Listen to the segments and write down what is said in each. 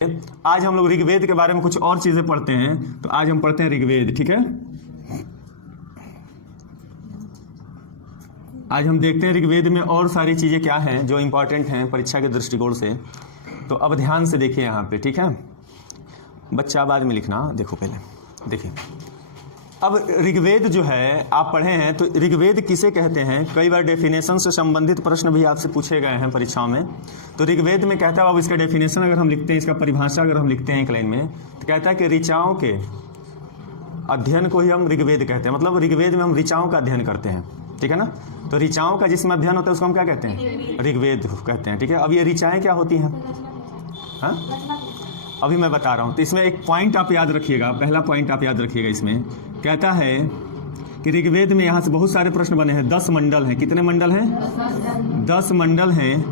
आज हम लोग ऋग्वेद के बारे में कुछ और चीजें पढ़ते हैं। तो आज हम पढ़ते हैं ऋग्वेद, ठीक है। आज हम देखते हैं ऋग्वेद में और सारी चीजें क्या हैं जो इंपॉर्टेंट हैं परीक्षा के दृष्टिकोण से। तो अब ध्यान से देखिए यहाँ पे, ठीक है। बच्चा बाद में लिखना, देखो पहले देखिए। अब ऋग्वेद जो है आप पढ़े हैं, तो ऋग्वेद किसे कहते हैं, कई बार डेफिनेशन से संबंधित प्रश्न भी आपसे पूछे गए हैं परीक्षाओं में। तो ऋग्वेद में कहता है, अब इसका डेफिनेशन अगर हम लिखते हैं, इसका परिभाषा अगर हम लिखते हैं एक लाइन में, तो कहता है कि ऋचाओं के अध्ययन को ही हम ऋग्वेद कहते हैं। मतलब ऋग्वेद में हम ऋचाओं का अध्ययन करते हैं, ठीक है ना। तो ऋचाओं का जिसमें अध्ययन होता है उसको हम क्या कहते हैं, ऋग्वेद कहते हैं, ठीक है। अब ये ऋचाएँ क्या होती हैं, हाँ अभी मैं बता रहा हूँ। तो इसमें एक पॉइंट आप याद रखिएगा, पहला पॉइंट आप याद रखिएगा। इसमें कहता है कि ऋग्वेद में यहाँ से बहुत सारे प्रश्न बने हैं। 10 मंडल हैं। कितने मंडल हैं? 10 मंडल हैं।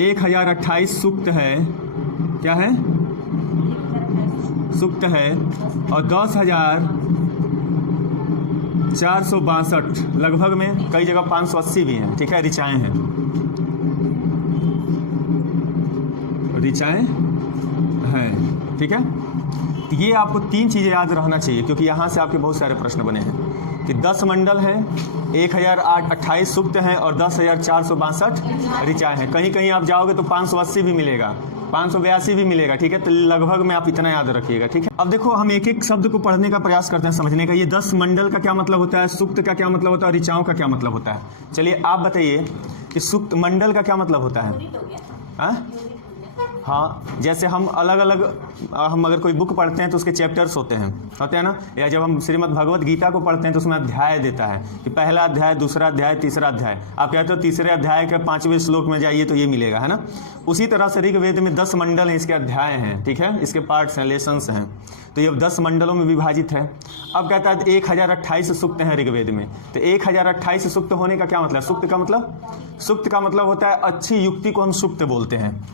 1028 सूक्त है, क्या है, सूक्त है। और 10,462 लगभग में, कई जगह 580 भी हैं, ठीक है, ऋचाएँ हैं, ऋचाएँ हैं, ठीक है। तो ये आपको 3 चीज़ें याद रहना चाहिए, क्योंकि यहाँ से आपके बहुत सारे प्रश्न बने हैं कि 10 मंडल हैं, 1028 सूक्त हैं और 10,462 ऋचाएँ हैं। कहीं कहीं आप जाओगे तो 580 भी मिलेगा, 582 भी मिलेगा, ठीक है। तो लगभग में आप इतना याद रखिएगा, ठीक है। अब देखो हम एक एक शब्द को पढ़ने का प्रयास करते हैं, समझने का। ये 10 मंडल का क्या मतलब होता है, सूक्त का क्या मतलब होता है और ऋचाओं का क्या मतलब होता है। चलिए आप बताइए कि सूक्त मंडल का क्या मतलब होता है। हाँ, जैसे हम अलग अलग, हम अगर कोई बुक पढ़ते हैं तो उसके चैप्टर्स होते हैं ना। या जब हम श्रीमद् भगवत गीता को पढ़ते हैं तो उसमें अध्याय देता है कि पहला अध्याय, दूसरा अध्याय, तीसरा अध्याय। आप कहते हो तीसरे अध्याय के 5वें श्लोक में जाइए तो ये मिलेगा, है ना। उसी तरह से ऋग्वेद में 10 मंडल हैं, इसके अध्याय हैं, ठीक है, इसके पार्ट्स हैं, लेसन्स हैं। तो ये 10 मंडलों में विभाजित है। अब कहता है 1028 सूक्त हैं ऋग्वेद में। तो 1028 सूक्त होने का क्या मतलब, सूक्त का मतलब, सूक्त का मतलब होता है अच्छी युक्ति को हम सूक्त बोलते हैं।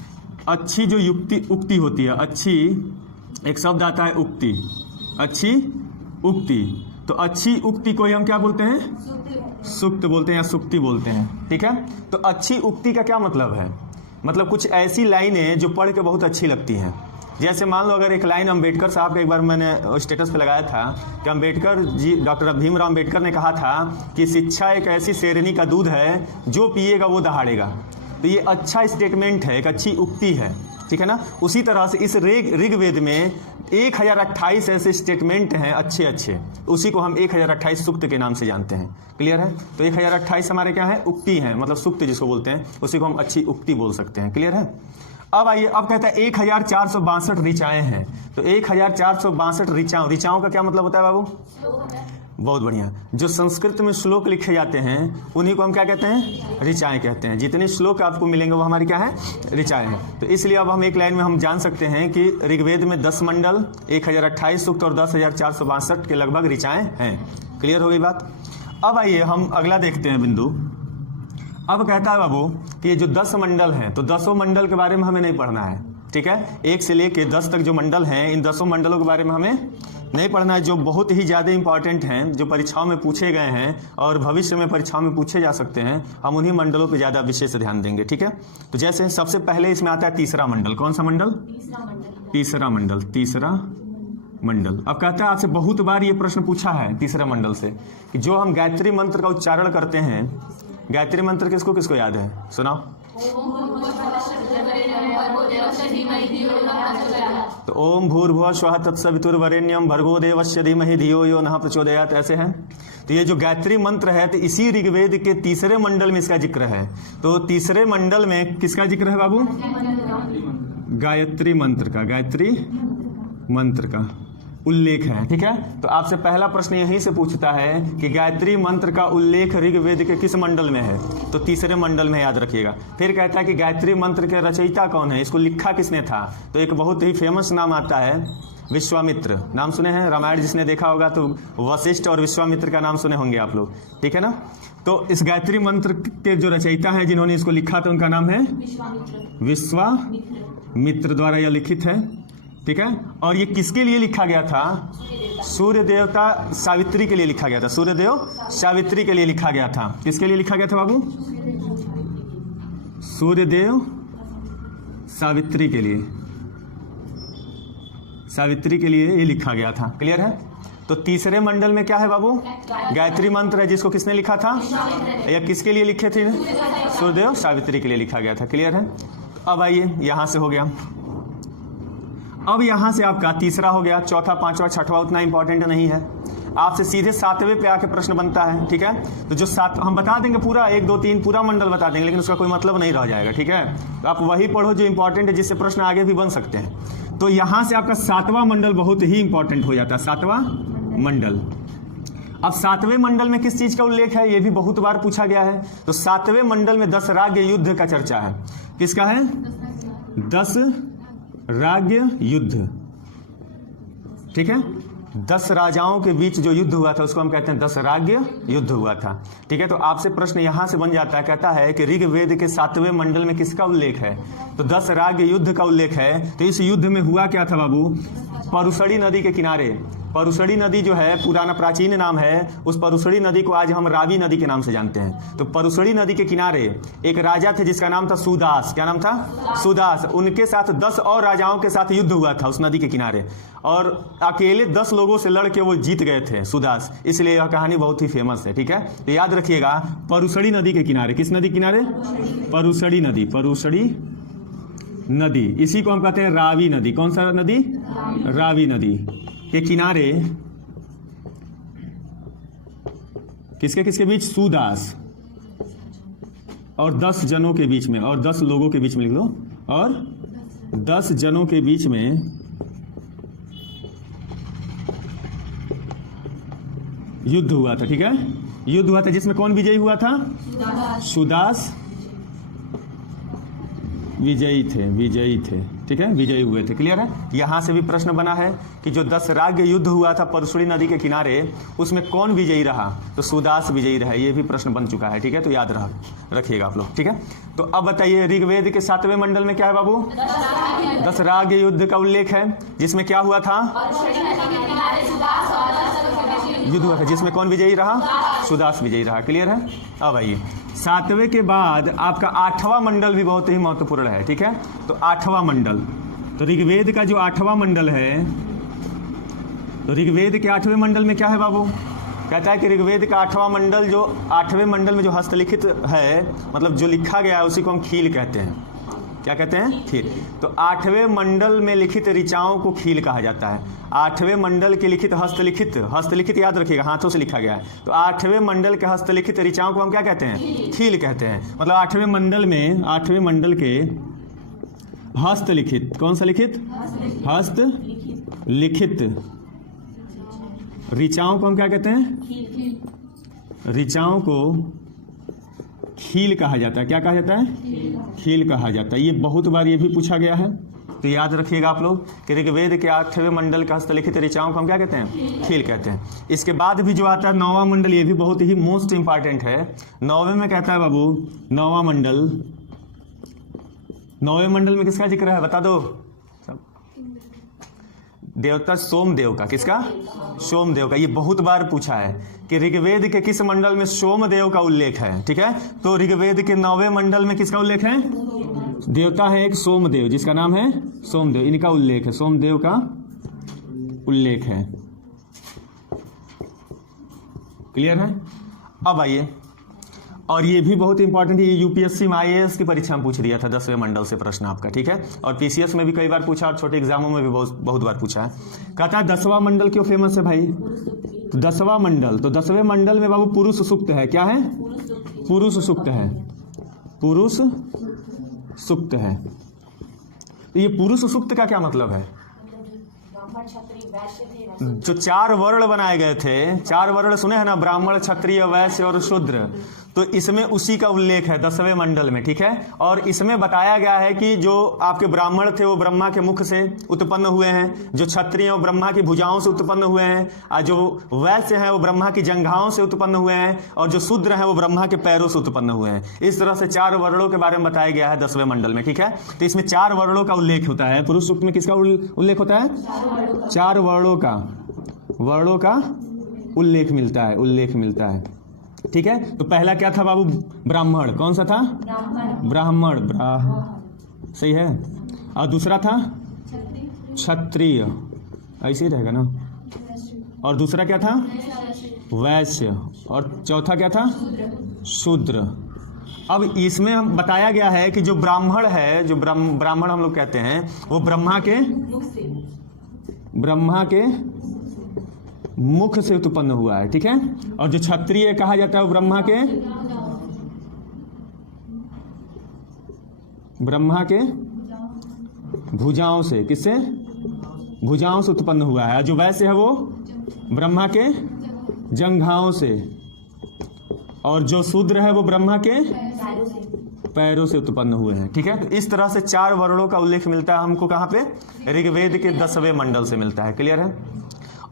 अच्छी जो युक्ति, उक्ति होती है, अच्छी, एक शब्द आता है उक्ति, अच्छी उक्ति। तो अच्छी उक्ति को ही हम क्या बोलते हैं, सूक्त बोलते हैं या सुक्ति बोलते हैं, ठीक है। तो अच्छी उक्ति का क्या मतलब है, मतलब कुछ ऐसी लाइनें जो पढ़ के बहुत अच्छी लगती हैं। जैसे मान लो अगर एक लाइन अम्बेडकर साहब का, एक बार मैंने स्टेटस पे लगाया था कि अम्बेडकर जी, डॉक्टर भीमराव अम्बेडकर ने कहा था कि शिक्षा एक ऐसी शेरनी का दूध है जो पिएगा वो दहाड़ेगा। तो ये अच्छा स्टेटमेंट है, एक अच्छी उक्ति है, ठीक है ना। उसी तरह से इस ऋग्वेद में 1028 ऐसे स्टेटमेंट हैं अच्छे अच्छे, उसी को हम 1028 सूक्त के नाम से जानते हैं। क्लियर है। तो 1028 हमारे क्या है, उक्ति है, मतलब सूक्त जिसको बोलते हैं, उसी को हम अच्छी उक्ति बोल सकते हैं। क्लियर है। अब आइए, अब कहता है 1462 ऋचाएँ हैं। तो 1462 ऋचाओं का क्या मतलब होता है बाबू, बहुत बढ़िया। जो संस्कृत में श्लोक लिखे जाते हैं उन्हीं को हम क्या कहते हैं, ऋचाएँ कहते हैं। जितने श्लोक आपको मिलेंगे वो हमारी क्या है, ऋचाएँ हैं। तो इसलिए अब हम एक लाइन में हम जान सकते हैं कि ऋग्वेद में 10 मंडल, 1028 सूक्त और 10,462 के लगभग ऋचाएँ हैं। क्लियर हो गई बात। अब आइए हम अगला देखते हैं बिंदु। अब कहता है बाबू कि ये जो 10 मंडल हैं, तो 10 मंडल के बारे में हमें नहीं पढ़ना है, ठीक है। 1 से लेकर 10 तक जो मंडल हैं, इन 10 मंडलों के बारे में हमें नहीं पढ़ना है, जो बहुत ही ज़्यादा इंपॉर्टेंट हैं, जो परीक्षाओं में पूछे गए हैं और भविष्य में परीक्षाओं में पूछे जा सकते हैं। हम उन्हीं मंडलों पे ज़्यादा विशेष ध्यान देंगे, ठीक है। तो जैसे सबसे पहले इसमें आता है तीसरा मंडल। कौन सा मंडल, तीसरा मंडल, तीसरा मंडल। अब कहता है आपसे बहुत बार ये प्रश्न पूछा है तीसरा मंडल से कि जो हम गायत्री मंत्र का उच्चारण करते हैं, गायत्री मंत्र किसको किसको याद है, सुनाओ। तो ओम भूर्भुवः स्वः तत्सवितुर्वरेण्यं भर्गो देवस्य धीमहि धियो यो नः प्रचोदयात्, ऐसे हैं। तो ये जो गायत्री मंत्र है, तो इसी ऋग्वेद के तीसरे मंडल में इसका जिक्र है। तो तीसरे मंडल में किसका जिक्र है बाबू, गायत्री मंत्र का, गायत्री मंत्र का उल्लेख है, ठीक है। तो आपसे पहला प्रश्न यहीं से पूछता है कि गायत्री मंत्र का उल्लेख ऋग्वेद के किस मंडल में है, तो तीसरे मंडल में, याद रखिएगा। फिर कहता है कि गायत्री मंत्र के रचयिता कौन है, इसको लिखा किसने था। तो एक बहुत ही फेमस नाम आता है विश्वामित्र, नाम सुने हैं। रामायण जिसने देखा होगा तो वशिष्ठ और विश्वामित्र का नाम सुने होंगे आप लोग, ठीक है ना। तो इस गायत्री मंत्र के जो रचयिता हैं, जिन्होंने इसको लिखा था, उनका नाम है विश्वामित्र द्वारा यह लिखित है, ठीक है। और ये किसके लिए लिखा गया था, सूर्य देवता सावित्री के लिए लिखा गया था, सूर्यदेव सावित्री के लिए लिखा गया था। किसके लिए लिखा गया था बाबू, सूर्यदेव सावित्री के लिए, सावित्री के लिए ये लिखा गया था। क्लियर है? तो तीसरे मंडल में क्या है बाबू? गायत्री मंत्र है, जिसको किसने लिखा था या किसके लिए लिखे थे? सूर्यदेव सावित्री के लिए लिखा गया था। क्लियर है? अब आइए, यहां से हो गया। अब यहां से आपका तीसरा हो गया। चौथा, पांचवा, छठवा उतना इंपॉर्टेंट नहीं है। आपसे सीधे सातवें पे आके प्रश्न बनता है। ठीक है? तो जो सात हम बता देंगे पूरा, 1 2 3 पूरा मंडल बता देंगे, लेकिन उसका कोई मतलब नहीं रह जाएगा। ठीक है? तो आप वही पढ़ो जो इंपॉर्टेंट है, जिससे प्रश्न आगे भी बन सकते हैं। तो यहां से आपका सातवां मंडल बहुत ही इंपॉर्टेंट हो जाता है। सातवां मंडल। अब सातवें मंडल में किस चीज का उल्लेख है? ये भी बहुत बार पूछा गया है। तो सातवें मंडल में 10 राज्य युद्ध का चर्चा है। किसका है? 10 राज्य युद्ध। ठीक है? 10 राजाओं के बीच जो युद्ध हुआ था उसको हम कहते हैं 10 राज्य युद्ध हुआ था। ठीक है? तो आपसे प्रश्न यहां से बन जाता है, कहता है कि ऋग्वेद के 7वें मंडल में किसका उल्लेख है? तो 10 राज्य युद्ध का उल्लेख है। तो इस युद्ध में हुआ क्या था बाबू? परुसड़ी नदी के किनारे, परुसड़ी नदी जो है पुराना प्राचीन नाम है, उस परुसड़ी नदी को आज हम रावी नदी के नाम से जानते हैं। तो परुसड़ी नदी के किनारे एक राजा थे जिसका नाम था सुदास। क्या नाम था? सुदास। उनके साथ 10 और राजाओं के साथ युद्ध हुआ था उस नदी के किनारे, और अकेले 10 लोगों से लड़ के वो जीत गए थे सुदास। इसलिए यह कहानी बहुत ही फेमस है। ठीक है? तो याद रखिएगा, परुसड़ी नदी के किनारे। किस नदी किनारे? परुसड़ी नदी। परुसड़ी नदी, इसी को हम कहते हैं रावी नदी। कौन सा नदी? रावी नदी के किनारे किसके किसके बीच? सुदास और 10 जनों के बीच में, और 10 लोगों के बीच में लिख लो, और 10 जनों के बीच में युद्ध हुआ था। ठीक है? युद्ध हुआ था जिसमें कौन विजयी हुआ था? सुदास विजयी थे। ठीक है? विजयी हुए थे। क्लियर है? यहां से भी प्रश्न बना है कि जो 10 राज्य युद्ध हुआ था परुसड़ी नदी के किनारे, उसमें कौन विजयी रहा? तो सुदास विजयी रहा। ये भी प्रश्न बन चुका है। ठीक है? तो याद रखिएगा आप लोग। ठीक है? तो अब बताइए, ऋग्वेद के 7वें मंडल में क्या है बाबू? 10 राज्य युद्ध का उल्लेख है, जिसमें क्या हुआ था? युद्ध हुआ था जिसमें कौन विजयी रहा? सुदास विजयी रहा। क्लियर है? अब आइए, 7वें के बाद आपका 8वां मंडल भी बहुत ही महत्वपूर्ण है। ठीक है? तो 8वां मंडल, तो ऋग्वेद का जो 8वां मंडल है, तो ऋग्वेद के 8वें मंडल में क्या है बाबू? कहता है कि ऋग्वेद का 8वां मंडल, जो 8वें मंडल में जो हस्तलिखित है, मतलब जो लिखा गया है, उसी को हम खील कहते हैं। क्या कहते हैं? खील। तो 8वें मंडल में लिखित ऋचाओं को खील कहा जाता है। 8वें मंडल के लिखित हस्तलिखित याद रखिएगा, हाथों से लिखा गया है। तो 8वें मंडल के हस्तलिखित ऋचाओं को हम क्या कहते हैं? खील कहते हैं। मतलब 8वें मंडल में, 8वें मंडल के हस्तलिखित, कौन सा लिखित? हस्तलिखित ऋचाओं को हम क्या कहते हैं? ऋचाओं को खील कहा जाता है। क्या कहा जाता है? खील कहा जाता है। ये बहुत बार ये भी पूछा गया है, तो याद रखिएगा आप लोग कि ऋग्वेद के 8वें मंडल का हस्तलिखित ऋचाओं को हम क्या कहते हैं? खील कहते हैं। इसके बाद भी जो आता है 9वां मंडल, ये भी बहुत ही मोस्ट इंपॉर्टेंट है। 9वें में कहता है बाबू, 9वां मंडल, 9वें मंडल में किसका जिक्र है? बता दो। देवता सोमदेव का। किसका? सोमदेव का। ये बहुत बार पूछा है कि ऋग्वेद के किस मंडल में सोमदेव का उल्लेख है। ठीक है? तो ऋग्वेद के 9वें मंडल में किसका उल्लेख है? देवता है एक सोमदेव, जिसका नाम है सोमदेव। इनका उल्लेख है, सोमदेव का उल्लेख है। क्लियर है? अब आइए, और ये भी बहुत इंपॉर्टेंट है, ये यूपीएससी में IAS की परीक्षा में पूछ दिया था 10वें मंडल से प्रश्न आपका। ठीक है? और PCS में भी कई बार पूछा, और छोटे एग्जामों में भी बहुत बार पूछा है। कहता है 10वां मंडल क्यों फेमस है भाई? तो 10वां मंडल, तो 10वें मंडल में बाबू पुरुष सूक्त है। क्या है? पुरुष सूक्त है। पुरुष सूक्त है। तो ये पुरुष सूक्त का क्या मतलब है? जो 4 वर्ण बनाए गए थे, 4 वर्ण सुने हैं ना, ब्राह्मण, क्षत्रिय, वैश्य और शूद्र, तो इसमें उसी का उल्लेख है 10वें मंडल में। ठीक है? और इसमें बताया गया है कि जो आपके ब्राह्मण थे वो ब्रह्मा के मुख से उत्पन्न हुए हैं, जो क्षत्रिय वो ब्रह्मा की भुजाओं से उत्पन्न हुए हैं, और जो वैश्य हैं वो ब्रह्मा की जंघाओं से उत्पन्न हुए हैं, और जो शूद्र हैं वो ब्रह्मा के पैरों से उत्पन्न हुए हैं। इस तरह से 4 वर्णों के बारे में बताया गया है 10वें मंडल में। ठीक है? तो इसमें 4 वर्णों का उल्लेख होता है। पुरुष सूक्त में किसका उल्लेख होता है? 4 वर्णों का उल्लेख मिलता है। ठीक है? तो पहला क्या था बाबू? ब्राह्मण। कौन सा था? ब्राह्मण। सही है। और दूसरा था क्षत्रिय। ऐसे ही रहेगा ना। और दूसरा क्या था? वैश्य। और चौथा क्या था? शूद्र। अब इसमें हम बताया गया है कि जो ब्राह्मण है, जो ब्राह्मण हम लोग कहते हैं, वो ब्रह्मा के मुख से उत्पन्न हुआ है, ठीक है। और जो क्षत्रिय कहा जाता है वो ब्रह्मा के भुजाओं से, किससे? भुजाओं से उत्पन्न हुआ है। और जो वैश्य है वो ब्रह्मा के जंघाओं से। और जो शूद्र है वो ब्रह्मा के पैरों से उत्पन्न हुए हैं, ठीक है। तो इस तरह से 4 वर्णों का उल्लेख मिलता है हमको कहाँ पे? ऋग्वेद के 10वें मंडल से मिलता है। क्लियर है।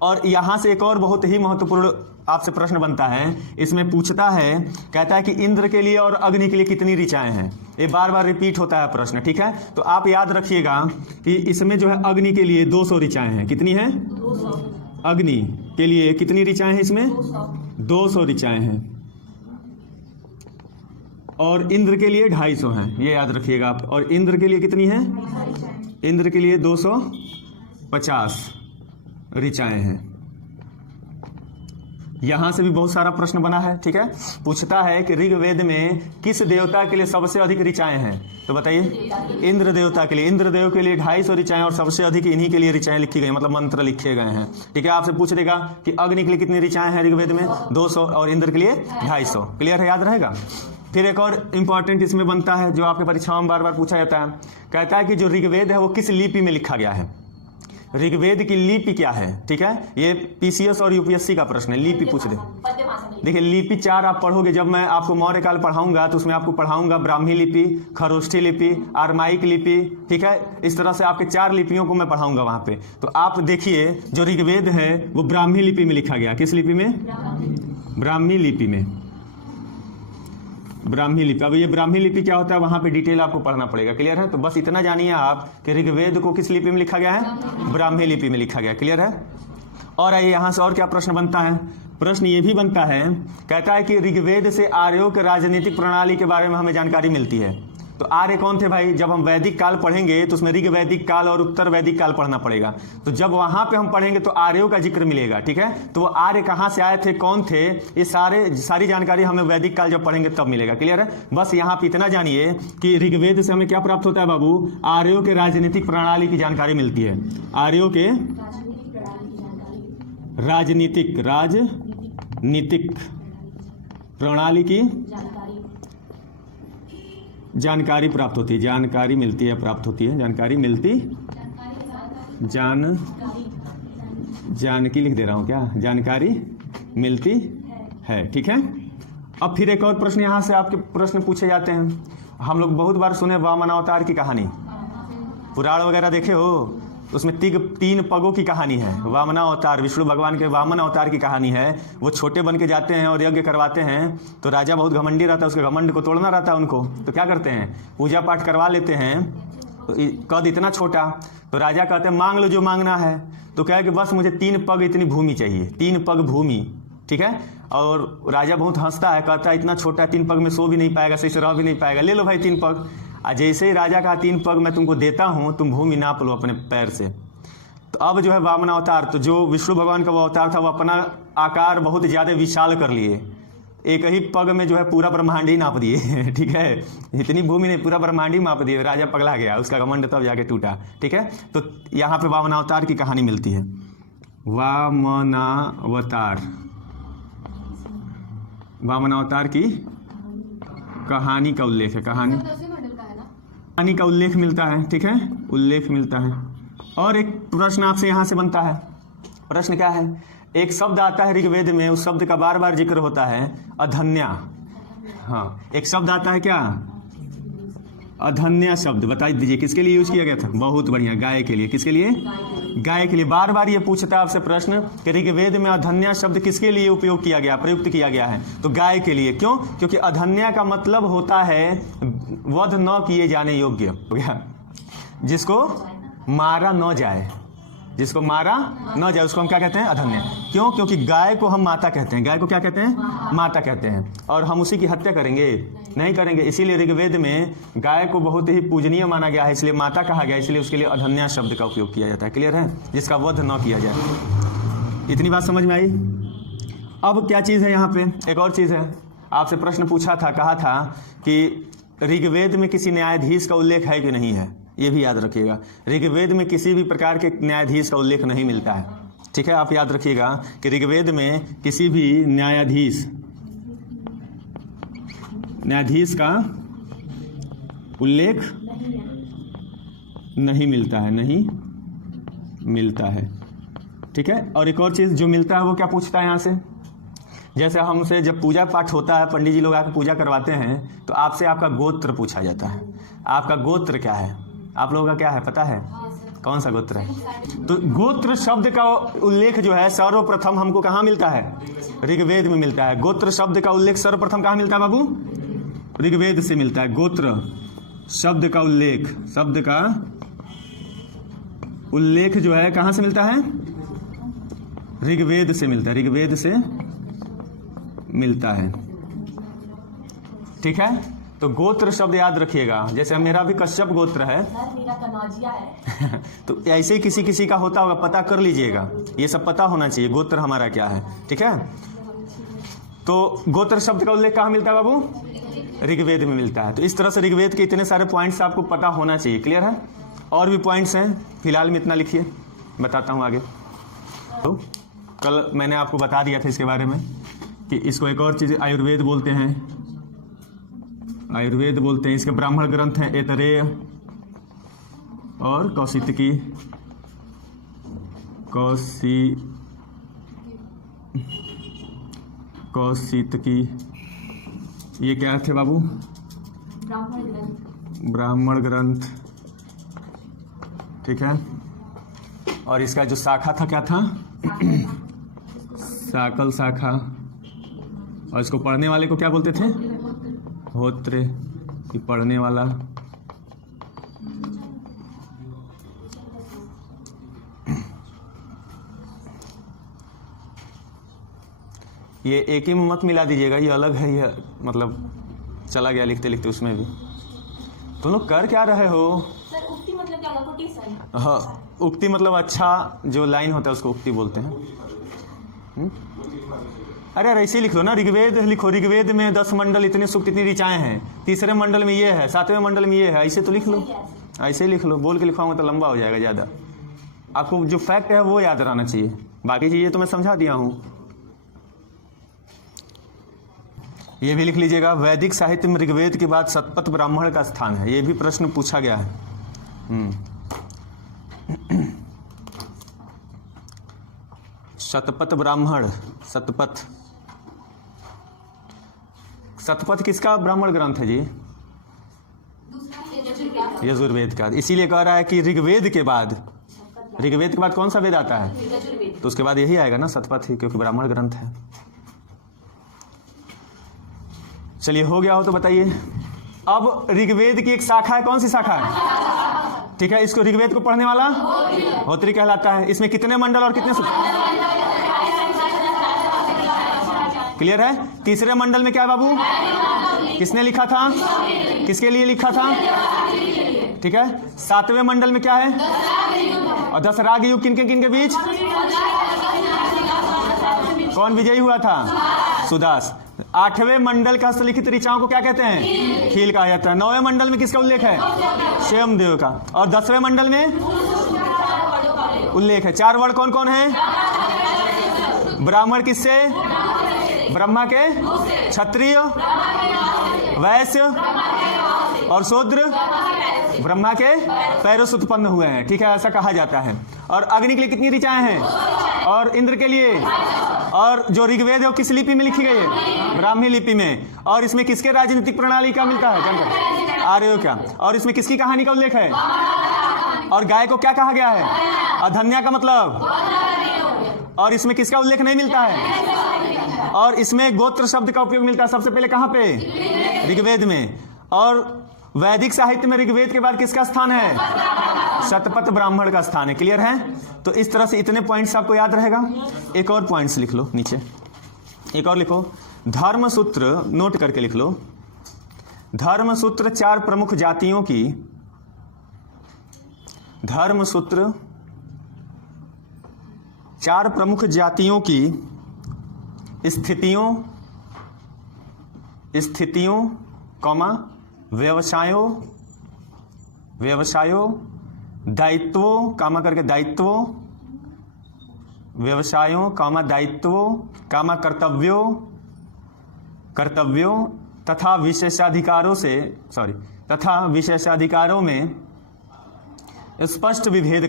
और यहाँ से एक और बहुत ही महत्वपूर्ण आपसे प्रश्न बनता है, इसमें पूछता है, कहता है कि इंद्र के लिए और अग्नि के लिए कितनी ऋचाएं हैं। ये बार बार रिपीट होता है प्रश्न, ठीक है। तो आप याद रखिएगा कि इसमें जो है अग्नि के लिए 200 ऋचाएं हैं। कितनी है? 200। अग्नि के लिए कितनी ऋचाएं हैं? इसमें 200 ऋचाएं हैं। और इंद्र के लिए 250 हैं, ये याद रखिएगा आप। और इंद्र के लिए कितनी है? इंद्र के लिए 250 ऋचाएं हैं। यहां से भी बहुत सारा प्रश्न बना है, ठीक है। पूछता है कि ऋग्वेद में किस देवता के लिए सबसे अधिक ऋचाएं हैं? तो बताइए। इंद्र देवता के लिए। इंद्र देव के लिए 250 ऋचाएं और सबसे अधिक इन्हीं के लिए ऋचाएं लिखी गई, मतलब मंत्र लिखे गए हैं, ठीक है। आपसे पूछ देगा कि अग्नि के लिए कितनी ऋचाएं हैं ऋग्वेद में? 200। और इंद्र के लिए 250। क्लियर है, याद रहेगा। फिर एक और इंपॉर्टेंट इसमें बनता है जो आपके परीक्षाओं में बार बार पूछा जाता है, कहता है कि जो ऋग्वेद है वो किस लिपि में लिखा गया है? ऋग्वेद की लिपि क्या है, ठीक है। ये पीसीएस और यूपीएससी का प्रश्न है, लिपि पूछ दे। देखिए लिपि 4 आप पढ़ोगे, जब मैं आपको मौर्य काल पढ़ाऊंगा तो उसमें आपको पढ़ाऊंगा ब्राह्मी लिपि, खरोष्ठी लिपि, आरमाइक लिपि, ठीक है। इस तरह से आपके 4 लिपियों को मैं पढ़ाऊंगा वहां पे। तो आप देखिए जो ऋग्वेद है वो ब्राह्मी लिपि में लिखा गया। किस लिपि में? ब्राह्मी लिपि में। ब्राह्मी लिपि। अब ये ब्राह्मी लिपि क्या होता है वहां पे डिटेल आपको पढ़ना पड़ेगा। क्लियर है। तो बस इतना जानिए आप कि ऋग्वेद को किस लिपि में लिखा गया है? ब्राह्मी लिपि में लिखा गया। क्लियर है। और आइए यहां से और क्या प्रश्न बनता है? प्रश्न ये भी बनता है, कहता है कि ऋग्वेद से आर्यों के राजनीतिक प्रणाली के बारे में हमें जानकारी मिलती है। तो आर्य कौन थे भाई? जब हम वैदिक काल पढ़ेंगे तो उसमें ऋग वैदिक काल और उत्तर वैदिक काल पढ़ना पड़ेगा। तो जब वहां पे हम पढ़ेंगे तो आर्यों का जिक्र मिलेगा, ठीक है। तो वो आर्य कहां से आए थे, कौन थे, ये सारी जानकारी हमें वैदिक काल जब पढ़ेंगे तब मिलेगा। क्लियर है। बस यहाँ पे इतना जानिए कि ऋग्वेद से हमें क्या प्राप्त होता है बाबू? आर्यों के राजनीतिक प्रणाली की जानकारी मिलती है। आर्यों के राजनीतिक प्रणाली की जानकारी प्राप्त होती है। जानकारी मिलती है, प्राप्त होती है। जानकारी मिलती, जानकी लिख दे रहा हूं क्या? जानकारी मिलती है, ठीक है। अब फिर एक और प्रश्न यहां से आपके प्रश्न पूछे जाते हैं। हम लोग बहुत बार सुने वामन अवतार की कहानी, पुराण वगैरह देखे हो, उसमें 3 पगों की कहानी है। वामना अवतार, विष्णु भगवान के वामन अवतार की कहानी है। वो छोटे बन के जाते हैं और यज्ञ करवाते हैं, तो राजा बहुत घमंडी रहता है, उसके घमंड को तोड़ना रहता है उनको। तो क्या करते हैं? पूजा पाठ करवा लेते हैं। तो कद इतना छोटा, तो राजा कहते हैं मांग लो जो मांगना है। तो क्या है कि बस मुझे 3 पग इतनी भूमि चाहिए, 3 पग भूमि, ठीक है। और राजा बहुत हंसता है, कहता है इतना छोटा 3 पग में सो भी नहीं पाएगा, सही से रह भी नहीं पाएगा, ले लो भाई 3 पग। जैसे ही राजा का 3 पग मैं तुमको देता हूं, तुम भूमि नाप लो अपने पैर से। तो अब जो है वामन अवतार, तो जो विष्णु भगवान का वो अवतार था, वो अपना आकार बहुत ज़्यादा विशाल कर लिए। एक ही पग में जो है पूरा ब्रह्मांड ही नाप दिए, ठीक है। इतनी भूमि नहीं, पूरा ब्रह्मांड ही नाप दिए। राजा पगला गया, उसका घमंड तब जाके टूटा, ठीक है। तो यहाँ पे वामन अवतार की कहानी मिलती है। वामनावतार, वामन अवतार की कहानी का उल्लेख है। कहानी का उल्लेख मिलता है, ठीक है, उल्लेख मिलता है। और एक प्रश्न आपसे यहां से बनता है। प्रश्न क्या है? एक शब्द आता है ऋग्वेद में, उस शब्द का बार बार जिक्र होता है, अधन्या। हाँ, एक शब्द आता है क्या? अधन्या शब्द। बता दीजिए किसके लिए यूज किया गया था? बहुत बढ़िया, गाय के लिए। किसके लिए? गाय के लिए। बार बार ये पूछता है आपसे प्रश्न कि ऋग्वेद में अधन्या शब्द किसके लिए उपयोग किया गया, प्रयुक्त किया गया है? तो गाय के लिए। क्यों? क्योंकि अधन्या का मतलब होता है वध न किए जाने योग्य, हो गया, जिसको मारा न जाए, जिसको मारा न जाए उसको हम क्या कहते हैं? अधन्य। क्यों? क्योंकि गाय को हम माता कहते हैं। गाय को क्या कहते हैं? माता कहते हैं। और हम उसी की हत्या करेंगे? नहीं करेंगे। इसीलिए ऋग्वेद में गाय को बहुत ही पूजनीय माना गया है, इसलिए माता कहा गया, इसलिए उसके लिए अधन्या शब्द का उपयोग किया जाता है। क्लियर है? जिसका वध न किया जाए। इतनी बात समझ में आई? अब क्या चीज़ है यहाँ पे? एक और चीज़ है। आपसे प्रश्न पूछा था, कहा था कि ऋग्वेद में किसी न्यायाधीश का उल्लेख है कि नहीं है? ये भी याद रखिएगा। न्यायवेद में किसी भी प्रकार के न्यायाधीश का उल्लेख नहीं मिलता है। ठीक है, आप याद रखिएगा कि ऋग्वेद में किसी भी न्यायाधीश का उल्लेख नहीं मिलता है। ठीक है, और एक और चीज़ जो मिलता है वो क्या पूछता है यहाँ से? जैसे हमसे जब पूजा पाठ होता है, पंडित जी लोग आकर पूजा करवाते हैं, तो आपसे आपका गोत्र पूछा जाता है। आपका गोत्र क्या है? आप लोगों का क्या है पता है? कौन सा गोत्र है? तो गोत्र शब्द का उल्लेख जो है सर्वप्रथम हमको कहाँ मिलता है? ऋग्वेद में मिलता है। गोत्र शब्द का उल्लेख सर्वप्रथम कहाँ मिलता है बाबू? ऋग्वेद से मिलता है। गोत्र शब्द का उल्लेख जो है कहाँ से मिलता है? ऋग्वेद से मिलता है। ऋग्वेद से मिलता है। ठीक है, तो गोत्र शब्द याद रखिएगा। जैसे मेरा भी कश्यप गोत्र है, मेरा कनौजिया है। तो ऐसे ही किसी किसी का होता होगा, पता कर लीजिएगा। ये सब पता होना चाहिए गोत्र हमारा क्या है। ठीक है, तो गोत्र शब्द का उल्लेख कहाँ मिलता है बाबू? ऋग्वेद में मिलता है। तो इस तरह से ऋग्वेद के इतने सारे पॉइंट्स आपको पता होना चाहिए। क्लियर है? और भी पॉइंट्स हैं, फिलहाल में इतना लिखिए, बताता हूँ आगे। तो कल मैंने आपको बता दिया था इसके बारे में कि इसको एक और चीज़ आयुर्वेद बोलते हैं। इसके ब्राह्मण ग्रंथ हैं ऐतरेय और कौशितकी। ये क्या थे बाबू? ब्राह्मण ग्रंथ। ठीक है, और इसका जो शाखा था क्या था? साकल शाखा। और इसको पढ़ने वाले को क्या बोलते थे? होत्र। ये पढ़ने वाला। ये एक ही में मत मिला दीजिएगा, ये अलग है। ये मतलब चला गया लिखते लिखते उसमें भी। तुम लोग कर क्या रहे हो? सर उक्ति मतलब क्या होगा? कोटेशन। हाँ, उक्ति मतलब अच्छा जो लाइन होता है उसको उक्ति बोलते हैं। अरे ऐसे ही लिख लो ना, ऋग्वेद लिखो। ऋग्वेद में 10 मंडल, इतने सूक्त, इतनी ऋचाएं हैं। तीसरे मंडल में ये है, 7वें मंडल में ये है। ऐसे तो लिख लो, ऐसे ही लिख लो। बोल के लिखवाऊंगा तो लंबा हो जाएगा ज़्यादा। आपको जो फैक्ट है वो याद रहना चाहिए, बाकी चीज़ें तो मैं समझा दिया हूँ। ये भी लिख लीजिएगा, वैदिक साहित्य में ऋग्वेद के बाद शतपथ ब्राह्मण का स्थान है। ये भी प्रश्न पूछा गया है। शतपथ ब्राह्मण। शतपथ किसका ब्राह्मण ग्रंथ है जी? यजुर्वेद का। इसीलिए कह रहा है कि ऋग्वेद के बाद कौन सा वेद आता है? तो उसके बाद यही आएगा ना, शतपथ ही, क्योंकि ब्राह्मण ग्रंथ है। चलिए, हो गया हो तो बताइए। अब ऋग्वेद की एक शाखा है, कौन सी शाखा है? ठीक है, इसको ऋग्वेद को पढ़ने वाला होत्री कहलाता है। इसमें कितने मंडल और कितने सूक्त? क्लियर है? तीसरे मंडल में क्या है बाबू? किसने लिखा था? किसके लिए लिखा था? ठीक है, 7वें मंडल में क्या है? और 10 राग युग किनके किनके बीच? कौन विजयी हुआ था? सुदास। 8वें मंडल का हस्तलिखित ऋचाओं को क्या कहते हैं? खील कहा जाता है। 9वें मंडल में किसका उल्लेख है? स्वयंदेव का। और 10वें मंडल में उल्लेख है। 4 वर्ण कौन कौन है? ब्राह्मण किससे? ब्रह्मा के। क्षत्रिय, वैश्य और शूद्र ब्रह्मा के पैरों से उत्पन्न हुए हैं। ठीक है, ऐसा कहा जाता है। और अग्नि के लिए कितनी ऋचाएं हैं? और इंद्र के लिए। और जो ऋग्वेद है वो किस लिपि में लिखी गई है? ब्राह्मी लिपि में। और इसमें किसके राजनीतिक प्रणाली का मिलता है? जानकारी आर्यों का। और इसमें किसकी कहानी का उल्लेख है? और गाय को क्या कहा गया है? अधन्या का मतलब। और इसमें किसका उल्लेख नहीं मिलता है? और इसमें गोत्र शब्द का उपयोग मिलता है सबसे पहले कहाँ पे? ऋग्वेद में। और वैदिक साहित्य में ऋग्वेद के बाद किसका स्थान है? शतपथ ब्राह्मण का स्थान है। क्लियर है? तो इस तरह से इतने पॉइंट्स आपको याद रहेगा। एक और पॉइंट्स लिख लो नीचे, एक और लिखो, धर्मसूत्र नोट करके लिख लो। धर्मसूत्र चार प्रमुख जातियों की, धर्मसूत्र चार प्रमुख जातियों की स्थितियों कॉमा व्यवसायों दायित्वों कामा करके दायित्वों, व्यवसायों कामा दायित्वों कामा कर्तव्यों तथा विशेषाधिकारों में स्पष्ट विभेद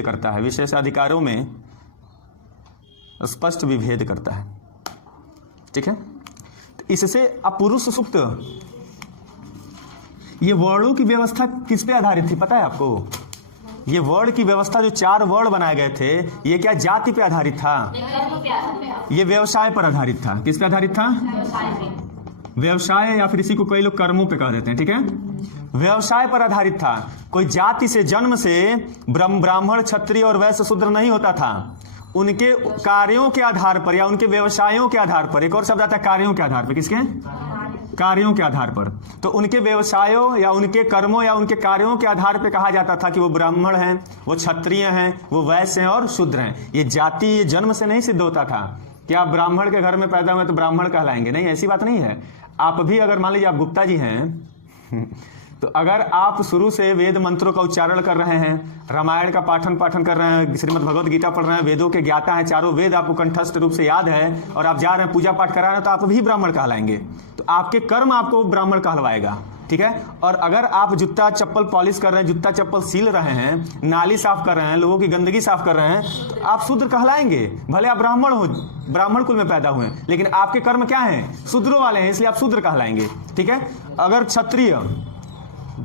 करता है। विशेषाधिकारों में स्पष्ट विभेद करता है। ठीक है? तो इससे पुरुष सूक्त, ये वर्णों की व्यवस्था किस पे आधारित थी पता है आपको? ये वर्ण की व्यवस्था जो चार वर्ण बनाए गए थे, ये क्या जाति पे आधारित था? ये व्यवसाय पर आधारित था। किस पे आधारित था? व्यवसाय, या फिर इसी को कई लोग कर्मों पे कह देते हैं। ठीक है? व्यवसाय पर आधारित था। कोई जाति से जन्म से ब्राह्मण, क्षत्रिय और वैश्य शूद्र नहीं होता था। उनके कार्यों के आधार पर या उनके व्यवसायों के आधार पर, एक और शब्द आता है कार्यों के आधार पर। किसके? कार्यों के आधार पर। तो उनके व्यवसायों या उनके कर्मों या उनके कार्यों के आधार पर कहा जाता था कि वो ब्राह्मण हैं, वो क्षत्रिय हैं, वो वैश्य हैं और शूद्र हैं। ये जाति ये जन्म से नहीं सिद्ध होता था कि आप ब्राह्मण के घर में पैदा हुए तो ब्राह्मण कहलाएंगे। नहीं, ऐसी बात नहीं है। आप भी अगर मान लीजिए आप गुप्ता जी हैं तो अगर आप शुरू से वेद मंत्रों का उच्चारण कर रहे हैं, रामायण का पाठन कर रहे हैं, श्रीमद् भगवत गीता पढ़ रहे हैं, वेदों के ज्ञाता हैं, चारों वेद आपको कंठस्थ रूप से याद है, और आप जा रहे हैं पूजा पाठ करा रहे हैं, तो आप भी ब्राह्मण कहलाएंगे। तो आपके कर्म आपको ब्राह्मण कहलवाएगा। ठीक है? और अगर आप जूता चप्पल पॉलिश कर रहे हैं, जूता चप्पल सील रहे हैं, नाली साफ कर रहे हैं, लोगों की गंदगी साफ कर रहे हैं, तो आप शूद्र कहलाएंगे। भले आप ब्राह्मण हो, ब्राह्मण कुल में पैदा हुए, लेकिन आपके कर्म क्या हैं? शूद्रों वाले हैं, इसलिए आप शूद्र कहलाएंगे। ठीक है? अगर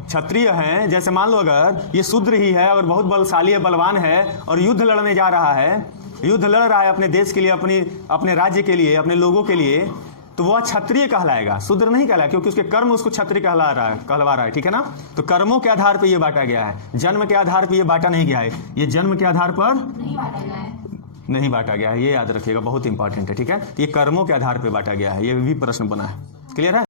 क्षत्रिय हैं, जैसे मान लो अगर ये शूद्र ही है और बहुत बलशाली है, बलवान है और युद्ध लड़ने जा रहा है, युद्ध लड़ रहा है अपने देश के लिए, अपने राज्य के लिए, अपने लोगों के लिए, तो वह क्षत्रिय कहलाएगा, शूद्र नहीं कहलाएगा, क्योंकि उसके कर्म उसको क्षत्रिय कहलवा रहा है। ठीक है ना? तो कर्मों के आधार पर यह बांटा गया है, जन्म के आधार पर यह बांटा नहीं गया है। ये जन्म के आधार पर नहीं बांटा गया है, ये याद रखिएगा, बहुत इंपॉर्टेंट है। ठीक है? ये कर्मों के आधार पर बांटा गया है, ये भी प्रश्न बना है। क्लियर है?